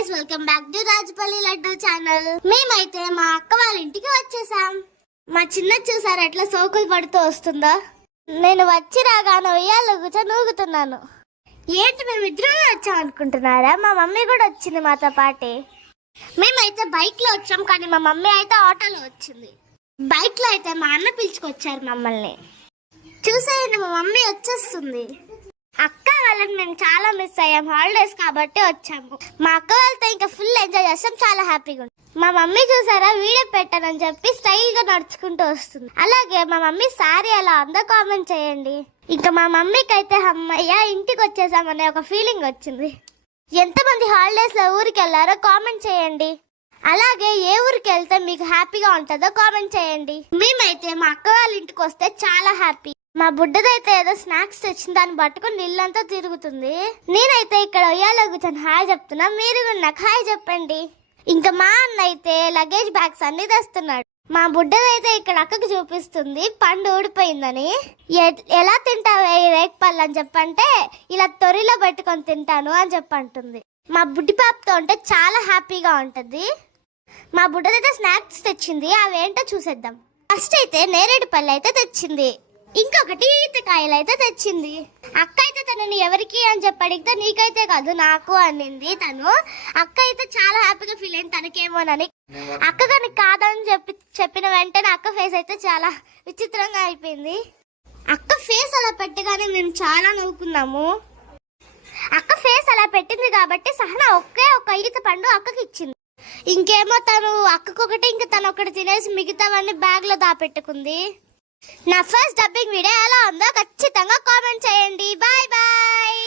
Guys, welcome back to Rajapalli laddu channel. మేమైతే మా అక్క వాళ్ళ ఇంటికి వచ్చేసాం. మా చిన్న చూసారు ఎట్లా సోకులు పడుతూ వస్తుందో. నేను వచ్చి రాగానే ఉయ్యాలో కూర్చొని ఊగుతున్నాను. ఏంటి మేము ఇద్దరమే వచ్చాం అనుకుంటున్నారా? మా మమ్మీ కూడా వచ్చింది మాతో పాటే. మేమైతే బైక్ లో వచ్చాం, కానీ మా మమ్మీ అయితే ఆటోలో వచ్చింది. బైక్ లో అయితే మా అన్న పిలుచుకొచ్చారు మమ్మల్ని. చూసేయండి, మా మమ్మీ వచ్చేస్తుంది. అక్క వాళ్ళని మేము చాలా మిస్ అయ్యాం, హాలిడేస్ కాబట్టి వచ్చాము. మా అక్క వాళ్ళతో ఇంకా ఫుల్ ఎంజాయ్ చేస్తాం, చాలా హ్యాపీగా ఉంది. మా మమ్మీ చూసారా, వీడియో పెట్టానని చెప్పి స్టైల్ గా నడుచుకుంటూ వస్తుంది. అలాగే మా మమ్మీ సారీ అలా అందో కామెంట్ చేయండి. ఇంకా మా మమ్మీకి అయితే అమ్మయ్య ఇంటికి వచ్చేసామనే ఒక ఫీలింగ్ వచ్చింది. ఎంతమంది హాలిడేస్ లో ఊరికి వెళ్ళారో కామెంట్ చేయండి. అలాగే ఏ ఊరికి వెళ్తే మీకు హ్యాపీగా ఉంటుందో కామెంట్ చేయండి. మేమైతే మా అక్క వాళ్ళ ఇంటికి వస్తే చాలా హ్యాపీ. మా బుడ్డదైతే ఏదో స్నాక్స్ తెచ్చింది, దాన్ని పట్టుకుని ఇల్లంతా తిరుగుతుంది. నేనైతే ఇక్కడ ఉయ్యాలో కూర్చొని హాయ్ చెప్తున్నా, మీరు కూడా నాకు హాయ్ చెప్పండి. ఇంకా మా అన్న అయితే లగేజ్ బ్యాగ్స్ అన్ని తెస్తున్నాడు. మా బుడ్డదైతే ఇక్కడ అక్కకి చూపిస్తుంది పండు ఊడిపోయిందని. ఎలా తింటావే ఈ రేక్ పళ్ళు అని చెప్పంటే, ఇలా తొరిలో పెట్టుకొని తింటాను అని చెప్పంటుంది. మా బుడ్డి పాపతో ఉంటే చాలా హ్యాపీగా ఉంటది. మా బుడ్డదైతే స్నాక్స్ తెచ్చింది, అవేంటో చూసేద్దాం. ఫస్ట్ అయితే నేరేడు పళ్ళు అయితే తెచ్చింది, ఇంకొకటి ఈతకాయలు అయితే తెచ్చింది. అక్క అయితే తనని ఎవరికి అని చెప్పి అడిగితే నీకైతే కాదు నాకు అనింది తను. అక్క అయితే చాలా హ్యాపీగా ఫీల్ అయింది తనకేమోనని. అక్క కానీ కాదని చెప్పిన వెంటనే అక్క ఫేస్ అయితే చాలా విచిత్రంగా అయిపోయింది. అక్క ఫేస్ అలా పెట్టగానే మేము చాలా నవ్వుకున్నాము. అక్క ఫేస్ అలా పెట్టింది కాబట్టి సహనా ఒకే ఒక ఈత పండు అక్కకి ఇచ్చింది. ఇంకేమో తను అక్కకొకటి ఇంకా తను ఒకటి తినేసి మిగతావన్నీ బ్యాగ్ లో దాపెట్టుకుంది. నా ఫస్ట్ డబ్బింగ్ వీడియో ఎలా ఉందో ఖచ్చితంగా కామెంట్ చేయండి. Bye bye.